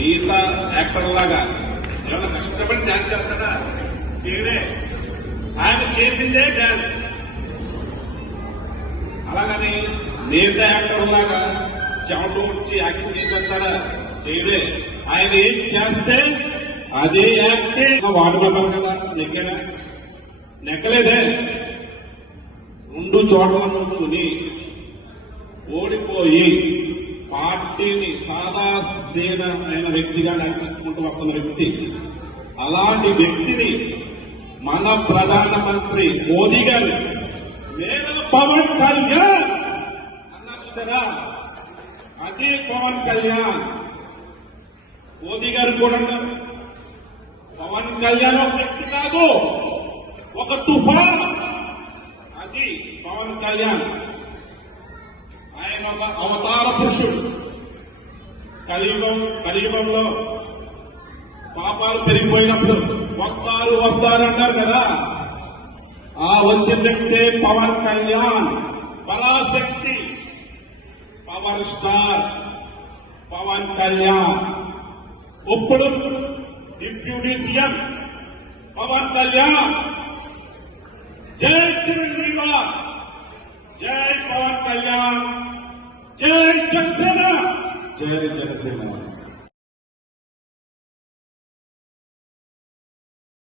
మిగతా యాక్టర్ లాగా. ఏమైనా కష్టపడి డాన్స్ చేస్తాడా? చేయలే ఆయన చేసిందే డాన్స్. అలాగని మిగతా యాక్టర్ లాగా చెమట వచ్చి యాక్టింగ్ చేసేస్తాడా? చేయలే. ఆయన ఏం చేస్తే అదే యాక్టే. వాడుకుంటారు కదా నెగ్గడా నెగ్గలేదే. రెండు చోట్ల నుంచుని ఓడిపోయి పార్టీని సాదాసీన అయిన వ్యక్తిగా నడిపించుకుంటూ వస్తున్న వ్యక్తి అలాంటి వ్యక్తిని మన ప్రధానమంత్రి మోదీ గారు నేను పవన్ కళ్యాణ్ అన్నారు చూసారా? అదే పవన్ కళ్యాణ్. మోదీ గారు కూడా పవన్ కళ్యాణ్ ఒక వ్యక్తి కాదు ఒక తుఫాన్. అది పవన్ కళ్యాణ్. ఆయన ఒక అవతార పురుషుడు. కలియుగం కలియుగంలో పాపాలు పెరిగిపోయినప్పుడు వస్తారు వస్తారు అంటారు కదా. ఆ వచ్చిన వ్యక్తే పవన్ కళ్యాణ్ పరాశక్తి పవర్ స్టార్ పవన్ కళ్యాణ్. ఇప్పుడు డిప్యూటీ సీఎం పవన్ కళ్యాణ్. జై చిరంజీవ జై పవన్ కళ్యాణ్. జయ జనసేన